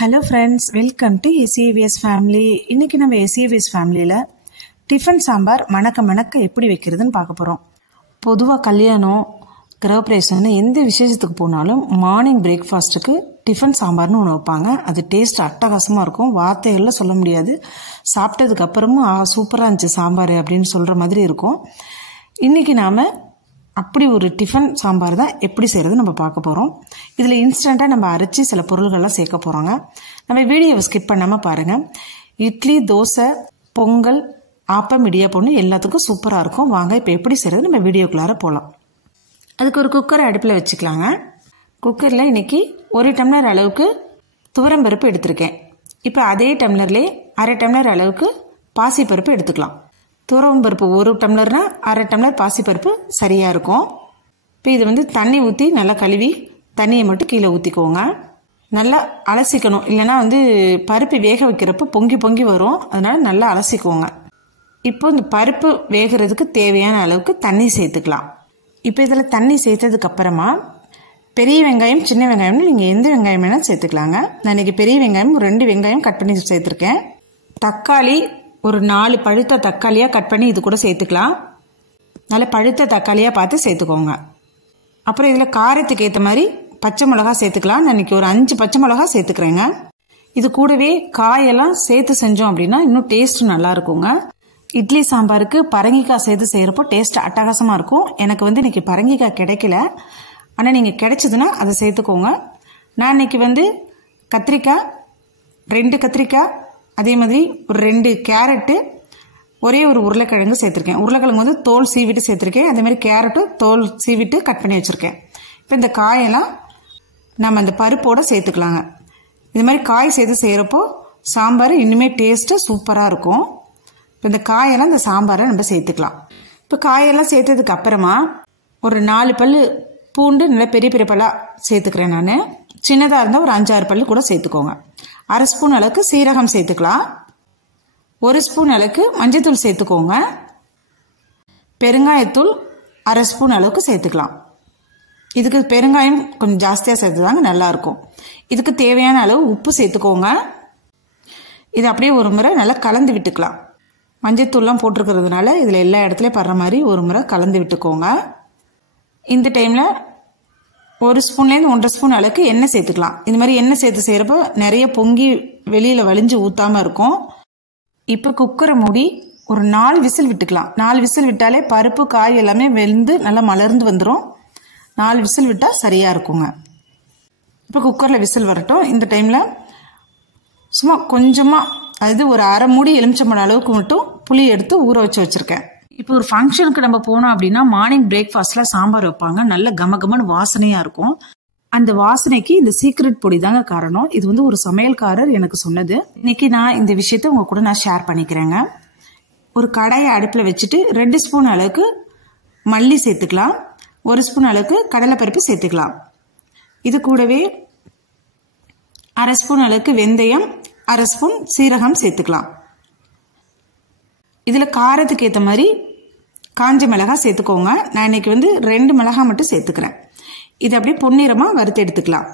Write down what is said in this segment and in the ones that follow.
Hello friends, welcome to SAVS family. இன்றைக்கி நம்ம SAVS ஃபேமிலியில் டிஃபன் சாம்பார் மணக்க மணக்க எப்படி வைக்கிறதுன்னு பார்க்க போகிறோம். பொதுவாக கல்யாணம், கிரகப்பிரவேசம் எந்த விசேஷத்துக்கு போனாலும் மார்னிங் பிரேக்ஃபாஸ்ட்டுக்கு டிஃபன் சாம்பார்னு ஒன்று வைப்பாங்க. அது டேஸ்ட் அட்டகாசமாக இருக்கும், வார்த்தைகளில் சொல்ல முடியாது. சாப்பிட்டதுக்கப்புறமும் சூப்பராக இருந்துச்சு சாம்பார் அப்படின்னு சொல்கிற மாதிரி இருக்கும். இன்றைக்கி நாம் அப்படி ஒரு டிஃபன் சாம்பார் தான் எப்படி செய்கிறது நம்ம பார்க்க போகிறோம். இதில் இன்ஸ்டண்ட்டாக நம்ம அரைச்சி சில பொருள்கள்லாம் சேர்க்க போகிறோங்க. நம்ம வீடியோவை ஸ்கிப் பண்ணாமல் பாருங்கள். இட்லி, தோசை, பொங்கல், ஆப்பம், இடியாப்பம்னு எல்லாத்துக்கும் சூப்பராக இருக்கும். வாங்க இப்போ எப்படி செய்கிறது நம்ம வீடியோக்குள்ளார போகலாம். அதுக்கு ஒரு குக்கரை அடுப்பில் வச்சுக்கலாங்க. குக்கரில் இன்றைக்கி 1 டம்ளர் அளவுக்கு துவரம்பருப்பு எடுத்திருக்கேன். இப்போ அதே டம்ளர்லேயே 1/2 டம்ளர் அளவுக்கு பாசிப்பருப்பு எடுத்துக்கலாம். துவரம்பருப்பு 1 டம்ளர்னா 1/2 டம்ளர் பாசிப்பருப்பு சரியாக இருக்கும். இப்போ இது தண்ணி ஊற்றி நல்லா கழுவி தண்ணியை மட்டும் கீழே ஊற்றிக்கோங்க. நல்லா அலசிக்கணும், இல்லைனா பருப்பு வேக வைக்கிறப்போ பொங்கி பொங்கி வரும். அதனால் நல்லா அலசிக்கோங்க. இப்போ இந்த பருப்பு வேகிறதுக்கு தேவையான அளவுக்கு தண்ணி சேர்த்துக்கலாம். இப்போ இதில் தண்ணி சேர்த்ததுக்கப்புறமா பெரிய வெங்காயம், சின்ன வெங்காயம்னு நீங்கள் எந்த வெங்காயம் வேணால் சேர்த்துக்கலாங்க. நான் இன்றைக்கி பெரிய வெங்காயம் 2 வெங்காயம் கட் பண்ணி சேர்த்துருக்கேன். தக்காளி ஒரு 4 பழுத்த தக்காளியாக கட் பண்ணி இது கூட சேர்த்துக்கலாம். நல்ல பழுத்த தக்காளியாக பார்த்து சேர்த்துக்கோங்க. அப்புறம் இதில் காரத்துக்கு ஏற்ற மாதிரி பச்சை மிளகா சேர்த்துக்கலாம். நான் இன்றைக்கி ஒரு 5 பச்சை மிளகா சேர்த்துக்கிறேங்க. இது கூடவே காயெல்லாம் சேர்த்து செஞ்சோம் அப்படின்னா இன்னும் டேஸ்ட் நல்லா இருக்குங்க. இட்லி சாம்பாருக்கு பரங்கிக்காய் சேர்த்து செய்கிறப்போ டேஸ்ட் அட்டகாசமாக இருக்கும். எனக்கு இன்றைக்கி பரங்கிக்காய் கிடைக்கல, ஆனால் நீங்கள் கிடைச்சதுன்னா அதை சேர்த்துக்கோங்க. நான் இன்றைக்கி கத்திரிக்காய் 2 கத்திரிக்காய், அதே மாதிரி ஒரு 2 கேரட்டு, ஒரே ஒரு உருளைக்கிழங்கு சேர்த்துருக்கேன். உருளைக்கிழங்கு தோல் சீவிட்டு சேர்த்துருக்கேன். அதே மாதிரி கேரட்டும் தோல் சீவிட்டு கட் பண்ணி வச்சுருக்கேன். இப்போ இந்த காயெல்லாம் நம்ம அந்த பருப்போடு சேர்த்துக்கலாங்க. இது மாதிரி காய் சேர்த்து செய்கிறப்போ சாம்பார் இன்னுமே டேஸ்ட்டு சூப்பராக இருக்கும். இப்போ இந்த காயெல்லாம் இந்த சாம்பாரை நம்ம சேர்த்துக்கலாம். இப்போ காயெல்லாம் சேர்த்ததுக்கு அப்புறமா ஒரு 4 பல் பூண்டு நல்லா பெரிய பெரிய பல்லாக சேர்த்துக்கிறேன். நான் சின்னதாக இருந்தால் ஒரு 5-6 பல் கூட சேர்த்துக்கோங்க. 1/2 ஸ்பூன் அளவுக்கு சீரகம் சேர்த்துக்கலாம். 1 ஸ்பூன் அளவுக்கு மஞ்சத்தூள் சேர்த்துக்கோங்க. பெருங்காயத்தூள் 1/2 ஸ்பூன் அளவுக்கு சேர்த்துக்கலாம். இதுக்கு பெருங்காயம் கொஞ்சம் ஜாஸ்தியாக சேர்த்துதாங்க நல்லாயிருக்கும். இதுக்கு தேவையான அளவு உப்பு சேர்த்துக்கோங்க. இது அப்படியே ஒரு முறை நல்லா கலந்து விட்டுக்கலாம். மஞ்சத்தூள்லாம் போட்டிருக்கிறதுனால இதில் எல்லா இடத்துலையும் படுற மாதிரி ஒரு முறை கலந்து விட்டுக்கோங்க. இந்த டைமில் 1 ஸ்பூன்லேருந்து 1.5 ஸ்பூன் அளவுக்கு எண்ணெய் சேர்த்துக்கலாம். இந்த மாதிரி எண்ணெய் சேர்த்து செய்கிறப்போ நிறைய பொங்கி வெளியில் வலிஞ்சு ஊற்றாமல் இருக்கும். இப்போ குக்கரை மூடி ஒரு 4 விசில் விட்டுக்கலாம். 4 விசில் விட்டாலே பருப்பு காய் எல்லாமே வெந்து நல்லா மலர்ந்து வந்துடும். 4 விசில் விட்டால் சரியாக இருக்குங்க. இப்போ குக்கரில் விசில் வரட்டும். இந்த டைமில் சும்மா கொஞ்சமாக, அதாவது ஒரு 1/2 மூடி எலுமிச்சம்பழம் அளவுக்கு மட்டும் புளி எடுத்து ஊற வச்சுருக்கேன். இப்போ ஒரு ஃபங்க்ஷனுக்கு நம்ம போனோம் அப்படின்னா மார்னிங் பிரேக்ஃபாஸ்ட்டில் சாம்பார் வைப்பாங்க. நல்ல கமகமன்னு வாசனையாக இருக்கும். அந்த வாசனைக்கு இந்த சீக்ரெட் பொடி தாங்க காரணம். இது ஒரு சமையல்காரர் எனக்கு சொன்னது. இன்னைக்கு நான் இந்த விஷயத்த உங்க கூட நான் ஷேர் பண்ணிக்கிறேங்க. ஒரு கடாயை அடுப்பில் வச்சுட்டு 2 ஸ்பூன் அளவுக்கு மல்லி சேர்த்துக்கலாம். 1 ஸ்பூன் அளவுக்கு கடலைப்பருப்பு சேர்த்துக்கலாம். இது கூடவே 1/2 ஸ்பூன் அளவுக்கு வெந்தயம், 1/2 ஸ்பூன் சீரகம் சேர்த்துக்கலாம். இதில் காரத்துக்கு ஏற்ற மாதிரி காஞ்ச மிளகாய் சேர்த்துக்கோங்க. நான் இன்னைக்கு 2 மிளகாய் மட்டும் சேர்த்துக்கிறேன். இது அப்படியே பொன்னிறமாக வறுத்து எடுத்துக்கலாம்.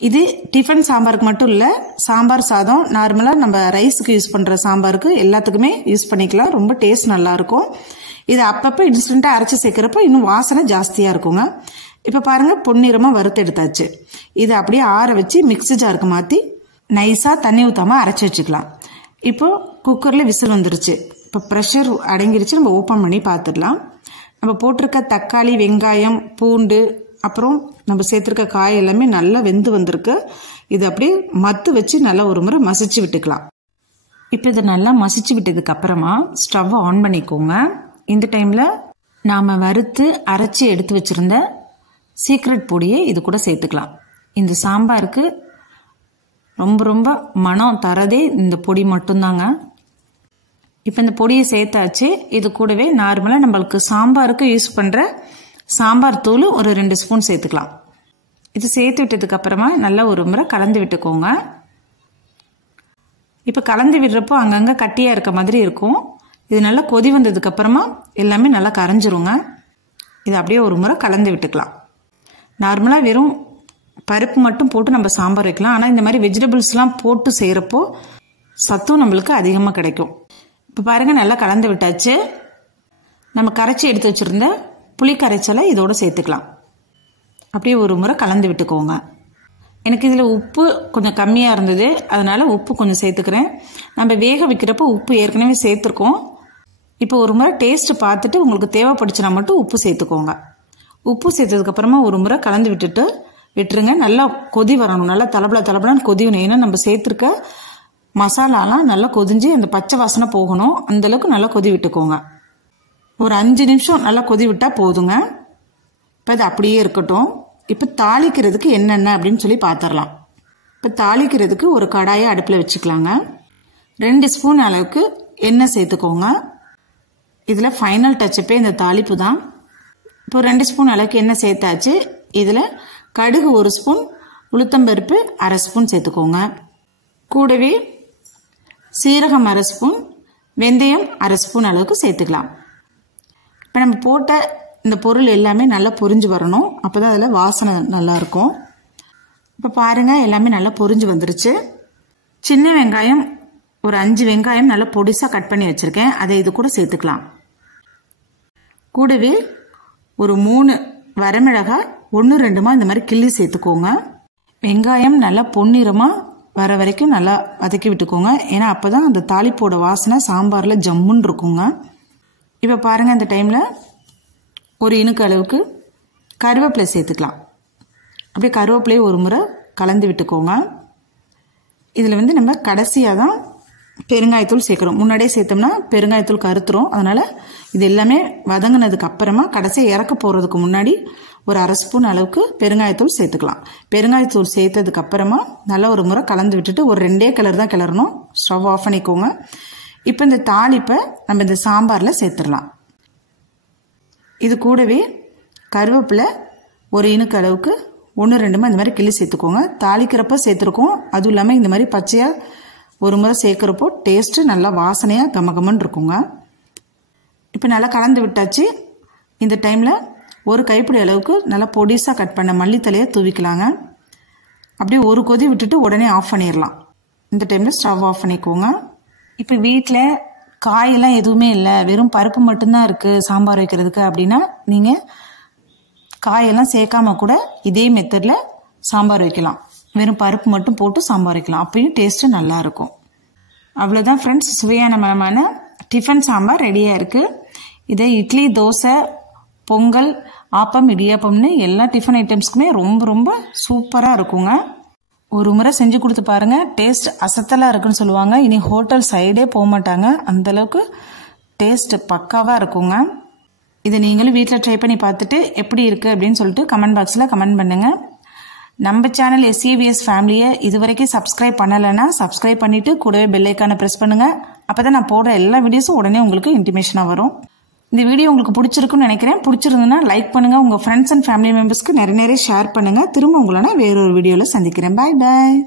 இது டிஃபன் சாம்பாருக்கு மட்டும் இல்லை, சாம்பார் சாதம் நார்மலாக நம்ம ரைஸுக்கு யூஸ் பண்ணுற சாம்பாருக்கு எல்லாத்துக்குமே யூஸ் பண்ணிக்கலாம். ரொம்ப டேஸ்ட் நல்லாயிருக்கும். இது அப்பப்போ இன்ஸ்டண்ட்டாக அரைச்சி சேர்க்குறப்போ இன்னும் வாசனை ஜாஸ்தியாக இருக்குங்க. இப்போ பாருங்கள், பொன்னிறமாக வறுத்து எடுத்தாச்சு. இதை அப்படியே ஆற வச்சு மிக்ஸி ஜாருக்கு மாற்றி நைஸாக தண்ணி ஊற்றாமல் அரைச்சி வச்சுக்கலாம். இப்போது குக்கரில் விசில் வந்துருச்சு. இப்போ ப்ரெஷர் அடங்கிருச்சு. நம்ம ஓப்பன் பண்ணி பார்த்துடலாம். நம்ம போட்டிருக்க தக்காளி, வெங்காயம், பூண்டு, அப்புறம் நம்ம சேர்த்துருக்க காய் எல்லாமே நல்லா வெந்து வந்திருக்கு. இது அப்படியே மத்து வச்சு நல்லா ஒரு முறை மசிச்சு விட்டுக்கலாம். இப்போ இதை நல்லா மசிச்சு விட்டதுக்கு அப்புறமா ஸ்டவ்வை ஆன் பண்ணிக்கோங்க. இந்த டைமில் நாம் வறுத்து அரைச்சி எடுத்து வச்சுருந்த சீக்ரெட் பொடியை இது கூட சேர்த்துக்கலாம். இந்த சாம்பாருக்கு ரொம்ப ரொம்ப மனம் தரதே இந்த பொடி மட்டும்தாங்க. இப்போ இந்த பொடியை சேர்த்தாச்சு. இது கூடவே நார்மலாக நம்மளுக்கு சாம்பாருக்கு யூஸ் பண்ணுற சாம்பார் தூள் ஒரு 2 ஸ்பூன் சேர்த்துக்கலாம். இது சேர்த்து விட்டதுக்கு அப்புறமா நல்லா ஒரு முறை கலந்து விட்டுக்கோங்க. இப்போ கலந்து விடுறப்போ அங்கங்கே கட்டியாக இருக்க மாதிரி இருக்கும். இது நல்லா கொதி வந்ததுக்கு அப்புறமா எல்லாமே நல்லா கரைஞ்சிருங்க. இது அப்படியே ஒரு முறை கலந்து விட்டுக்கலாம். நார்மலாக வெறும் பருப்பு மட்டும் போட்டு நம்ம சாம்பார் வைக்கலாம். ஆனால் இந்த மாதிரி வெஜிடபிள்ஸ்லாம் போட்டு செய்கிறப்போ சத்தும் நம்மளுக்கு அதிகமாக கிடைக்கும். இப்போ பாருங்கள், நல்லா கலந்து விட்டாச்சு. நம்ம கரைச்சி எடுத்து வச்சுருந்த புளி கரைச்சலை இதோடு சேர்த்துக்கலாம். அப்படியே ஒரு முறை கலந்து விட்டுக்கோங்க. எனக்கு இதில் உப்பு கொஞ்சம் கம்மியாக இருந்தது, அதனால் உப்பு கொஞ்சம் சேர்த்துக்கிறேன். நம்ம வேக வைக்கிறப்போ உப்பு ஏற்கனவே சேர்த்துருக்கோம். இப்போ ஒரு முறை டேஸ்ட்டு பார்த்துட்டு உங்களுக்கு தேவைப்படுச்சுன்னா மட்டும் உப்பு சேர்த்துக்கோங்க. உப்பு சேர்த்ததுக்கப்புறமா ஒரு முறை கலந்து விட்டுருங்க. நல்லா கொதி வரணும், நல்லா தலபலான்னு கொதிக்கணும். ஏன்னா நம்ம சேர்த்துருக்க மசாலாலாம் நல்லா கொதிஞ்சு அந்த பச்சை வாசனை போகணும். அந்தளவுக்கு நல்லா கொதி விட்டுக்கோங்க. ஒரு 5 நிமிஷம் நல்லா கொதி விட்டால் போதுங்க. இப்போ இது அப்படியே இருக்கட்டும். இப்போ தாளிக்கிறதுக்கு என்னென்ன அப்படின்னு சொல்லி பார்த்துடலாம். இப்போ தாளிக்கிறதுக்கு ஒரு கடாயை அடுப்பில் வச்சுக்கலாங்க. 2 ஸ்பூன் அளவுக்கு எண்ணெய் சேர்த்துக்கோங்க. இதில் ஃபைனல் டச்சப்பே இந்த தாளிப்பு தான். இப்போ 2 ஸ்பூன் அளவுக்கு எண்ணெய் சேர்த்தாச்சு. இதில் கடுகு 1 ஸ்பூன், உளுத்தம்பருப்பு 1/2 ஸ்பூன் சேர்த்துக்கோங்க. கூடவே சீரகம் 1/2 ஸ்பூன், வெந்தயம் 1/2 ஸ்பூன் அளவுக்கு சேர்த்துக்கலாம். இப்போ நம்ம போட்ட இந்த பொருள் எல்லாமே நல்லா பொரிஞ்சு வரணும். அப்போ தான் அதில் வாசனை நல்லாயிருக்கும். இப்போ பாருங்கள், எல்லாமே நல்லா பொரிஞ்சு வந்துருச்சு. சின்ன வெங்காயம் ஒரு 5 வெங்காயம் நல்லா பொடிசாக கட் பண்ணி வச்சுருக்கேன். அதை இது கூட சேர்த்துக்கலாம். கூடவே ஒரு 3 வரமிளகாய் 1-2 இந்த மாதிரி கிள்ளி சேர்த்துக்கோங்க. வெங்காயம் நல்லா பொன்னிறமாக வர வரைக்கும் நல்லா வதக்கி விட்டுக்கோங்க. ஏன்னா அப்போ தான் அந்த தாளிப்போட வாசனை சாம்பாரில் ஜம்முன்னு இருக்குங்க. இப்போ பாருங்கள், அந்த டைமில் ஒரு இனுக்கு அளவுக்கு கருவேப்பிலை சேர்த்துக்கலாம். அப்படியே கருவேப்பிலையை ஒரு முறை கலந்து விட்டுக்கோங்க. இதில் நம்ம கடைசியாக தான் பெருங்காயத்தூள் சேர்க்குறோம். முன்னாடியே சேர்த்தோம்னா பெருங்காயத்தூள் கருத்துரும். அதனால் இது எல்லாமே வதங்கினதுக்கு அப்புறமா கடைசியாக இறக்க போகிறதுக்கு முன்னாடி ஒரு 1/2 ஸ்பூன் அளவுக்கு பெருங்காயத்தூள் சேர்த்துக்கலாம். பெருங்காயத்தூள் சேர்த்ததுக்கு அப்புறமா நல்லா ஒரு முறை கலந்து விட்டுட்டு ஒரு 2 கலர் தான் கிளறணும். ஸ்டவ் ஆஃப் பண்ணிக்கோங்க. இப்போ இந்த தாளிப்பை நம்ம இந்த சாம்பாரில் சேர்த்துடலாம். இது கூடவே கருவேப்பிலை ஒரு இனுக்கு அளவுக்கு 1-2 இந்த மாதிரி கிள்ளி சேர்த்துக்கோங்க. தாளிக்கிறப்ப சேர்த்துருக்கோம். அதுவும் இல்லாமல் இந்த மாதிரி பச்சையாக ஒரு முறை சேர்க்குறப்போ டேஸ்ட்டு நல்லா வாசனையாக கமகமன்னு இருக்குங்க. இப்போ நல்லா கலந்து விட்டாச்சு. இந்த டைமில் ஒரு கைப்பிடி அளவுக்கு நல்லா பொடிசாக கட் பண்ண மல்லித்தலையை தூவிக்கலாங்க. அப்படியே ஒரு கொதி விட்டுட்டு உடனே ஆஃப் பண்ணிடலாம். இந்த டைமில் ஸ்டவ் ஆஃப் பண்ணிக்கோங்க. இப்போ வீட்டில் காயெல்லாம் எதுவுமே இல்லை, வெறும் பருப்பு மட்டும்தான் இருக்குது சாம்பார் வைக்கிறதுக்கு அப்படின்னா நீங்கள் காயெல்லாம் சேர்க்காம கூட இதே மெத்தடில் சாம்பார் வைக்கலாம். வெறும் பருப்பு மட்டும் போட்டு சாம்பார் வைக்கலாம். அப்பயும் டேஸ்ட்டு நல்லாயிருக்கும். அவ்வளோதான் ஃப்ரெண்ட்ஸ், சுவையான மனமான டிஃபன் சாம்பார் ரெடியாக இருக்குது. இதை இட்லி, தோசை, பொங்கல், ஆப்பம், இடியாப்பம்னு எல்லா டிஃபன் ஐட்டம்ஸ்க்குமே ரொம்ப ரொம்ப சூப்பராக இருக்குங்க. ஒரு முறை செஞ்சு கொடுத்து பாருங்கள். டேஸ்ட் அசத்தலாக இருக்குன்னு சொல்லுவாங்க. இனி ஹோட்டல் சைடே போக மாட்டாங்க. அந்தளவுக்கு டேஸ்ட் பக்காவாக இருக்குங்க. இதை நீங்களும் வீட்டில் ட்ரை பண்ணி பார்த்துட்டு எப்படி இருக்குது அப்படின்னு சொல்லிட்டு கமெண்ட் பாக்ஸில் கமெண்ட் பண்ணுங்கள். நம்ம சேனல் SCVS ஃபேமிலியை இது வரைக்கும் சப்ஸ்கிரைப் பண்ணலைன்னா சப்ஸ்கிரைப் பண்ணிவிட்டு கூடவே பெல் ஐக்கானை ப்ரெஸ் பண்ணுங்கள். அப்போ தான் நான் போடுற எல்லா வீடியோஸும் உடனே உங்களுக்கு இன்டிமேஷனாக வரும். இந்த வீடியோ உங்களுக்கு பிடிச்சிருக்குன்னு நினைக்கிறேன். பிடிச்சிருந்ததுன்னா லைக் பண்ணுங்கள். உங்கள் ஃப்ரெண்ட்ஸ் அண்ட் ஃபேமிலி மெம்பர்ஸ்க்கு நிறைய ஷேர் பண்ணுங்கள். திரும்ப உங்களை நான் வேறொரு வீடியோவில் சந்திக்கிறேன். பாய் பாய்.